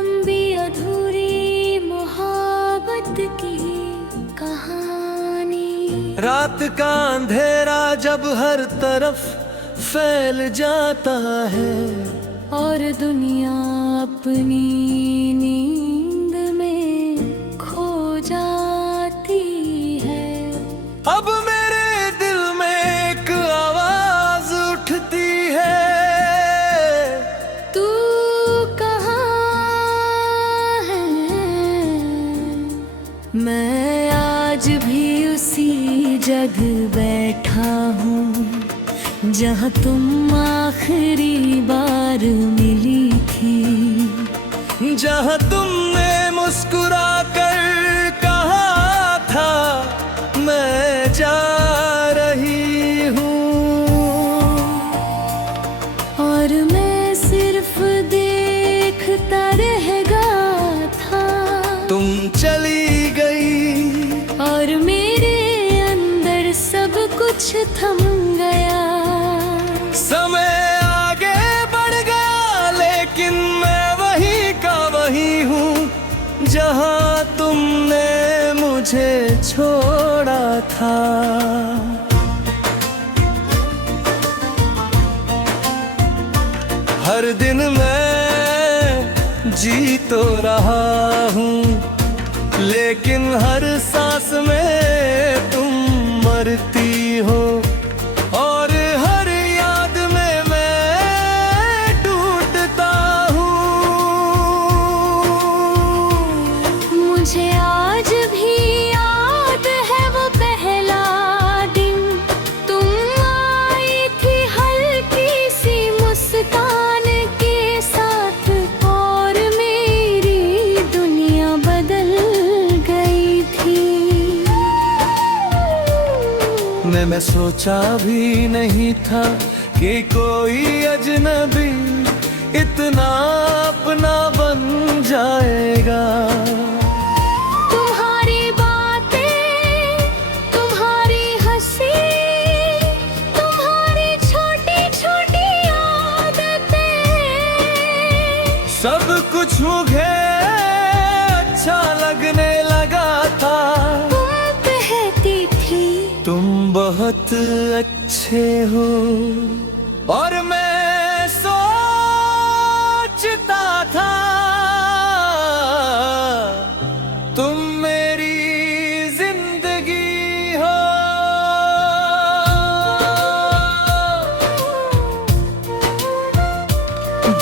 लंबी अधूरी मोहब्बत की कहानी। रात का अंधेरा जब हर तरफ फैल जाता है और दुनिया अपनी नींद में खो जाती है। अब मेरे दिल में एक आवाज उठती है, तू कहाँ है? मैं आज भी उसी जगह बैठा हूँ जहाँ तुम आखिरी बार मिली थी, जहाँ तुमने मुस्कुरा कर कहा था मैं जा रही हूँ, और मैं सिर्फ देखता रह गया था। तुम चली गई और मेरे अंदर सब कुछ थम गया। समय आगे बढ़ गया लेकिन मैं वही का वही हूँ जहाँ तुमने मुझे छोड़ा था। हर दिन मैं जी तो रहा हूँ लेकिन हर सांस में तुम मरती हो, और हर याद में मैं टूटता हूँ। मुझे आज भी याद है वो पहला दिन, तुम आई थी हल्की सी मुस्कान के साथ, और मेरी दुनिया बदल गई थी। मैं सोचा भी नहीं था कि कोई अजनबी इतना अपना बन जाएगा। तुम्हारी बातें, तुम्हारी हंसी, तुम्हारी छोटी छोटी आदतें, सब कुछ मुझे अच्छा लगने लगा था। तुम कहती थी तुम बहुत अच्छे हो, और मैं सोचता था तुम मेरी जिंदगी हो।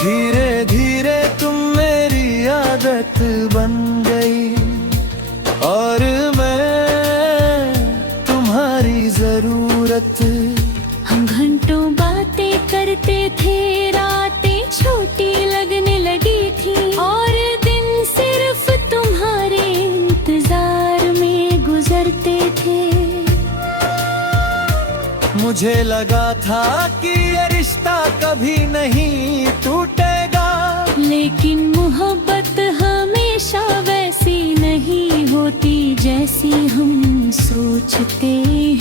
धीरे धीरे तुम मेरी आदत बन गई, और मैं तुम्हारी जरूरत। हम घंटों बातें करते थे, रातें छोटी लगने लगी थी, और दिन सिर्फ तुम्हारे इंतजार में गुजरते थे। मुझे लगा था कि ये रिश्ता कभी नहीं टूटेगा, लेकिन मोहब्बत हमेशा वैसी नहीं होती जैसी हम सोचते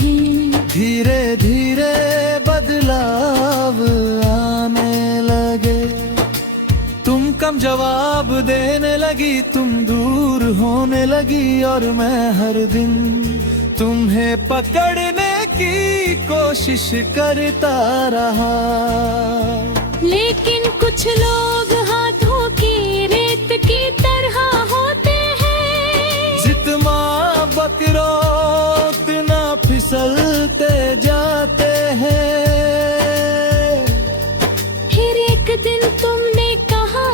हैं। धीरे धीरे बदलाव आने लगे, तुम कम जवाब देने लगी, तुम दूर होने लगी, और मैं हर दिन तुम्हें पकड़ने की कोशिश करता रहा। लेकिन कुछ लोग हाथों की रेत की तरह होते हैं, जितना बकरो उतना फिसलते जाते हैं। फिर एक दिन तुमने कहा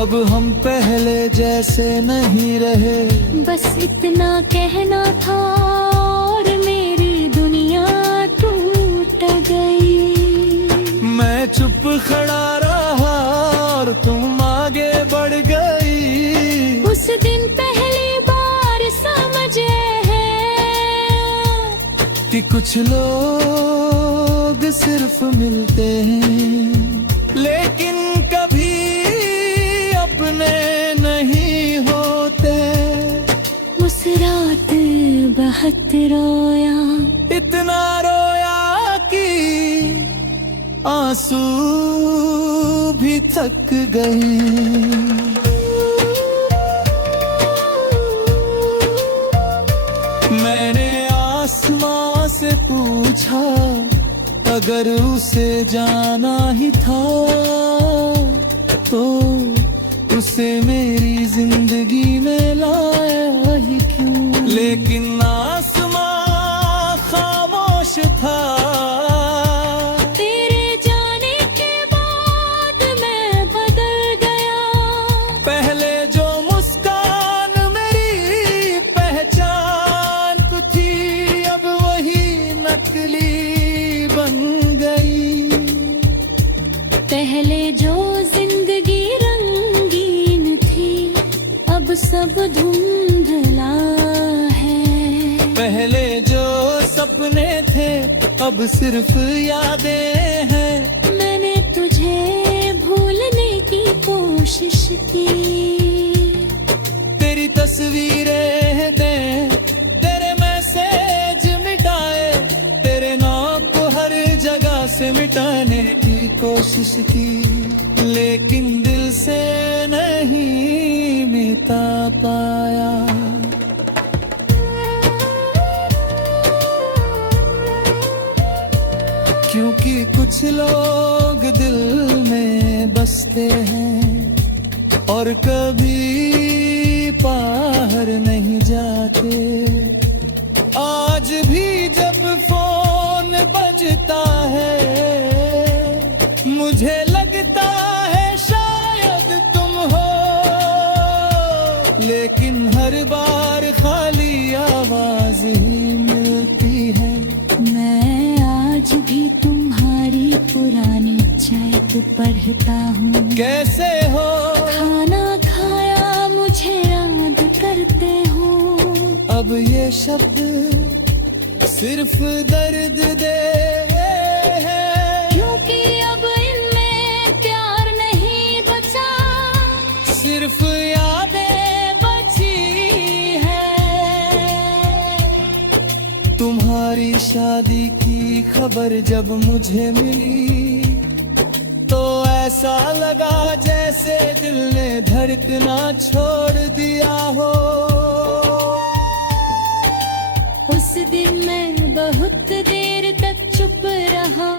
अब हम पहले जैसे नहीं रहे, बस इतना कहना था, और मेरी दुनिया टूट गई। मैं चुप खड़ा रहा और तुम आगे बढ़ गई। उस दिन पहली बार समझ है कि कुछ लोग सिर्फ मिलते हैं लेकिन कभी अपने नहीं होते। उस रात बहुत रोया, इतना रोया कि आंसू भी थक गए। अगर उसे जाना ही था तो उसे मेरी जिंदगी में लाया ही क्यों। लेकिन आसमां खामोश था, तेरे जाने के बाद मैं बदल गया। पहले जो मुस्कान मेरी पहचान को थी, अब वही नकली बन गई। पहले जो जिंदगी रंगीन थी, अब सब धुंधला है। पहले जो सपने थे, अब सिर्फ यादें हैं। मैंने तुझे भूलने की कोशिश की। तेरी तस्वीरें हैं, तेरे मैसेज मिटाए, तेरे नाम को हर जगह से मिटाने की कोशिश की, लेकिन दिल से नहीं मिटा पाया। क्योंकि कुछ लोग दिल में बसते हैं और कभी बाहर नहीं जाते। आज भी जब फोन बजता है, मुझे लगता है शायद तुम हो, लेकिन हर बार खाली आवाज ही मिलती है। मैं आज भी तुम्हारी पुरानी चैट पढ़ता हूँ। कैसे हो, खाना खाया मुझे याद करते हो। अब ये शब्द सिर्फ दर्द दे हैं, क्योंकि अब इनमें प्यार नहीं बचा, सिर्फ यादें बची है। तुम्हारी शादी की खबर जब मुझे मिली, तो ऐसा लगा जैसे दिल ने धड़कना छोड़ दिया हो। उस दिन मैं बहुत देर तक चुप रहा।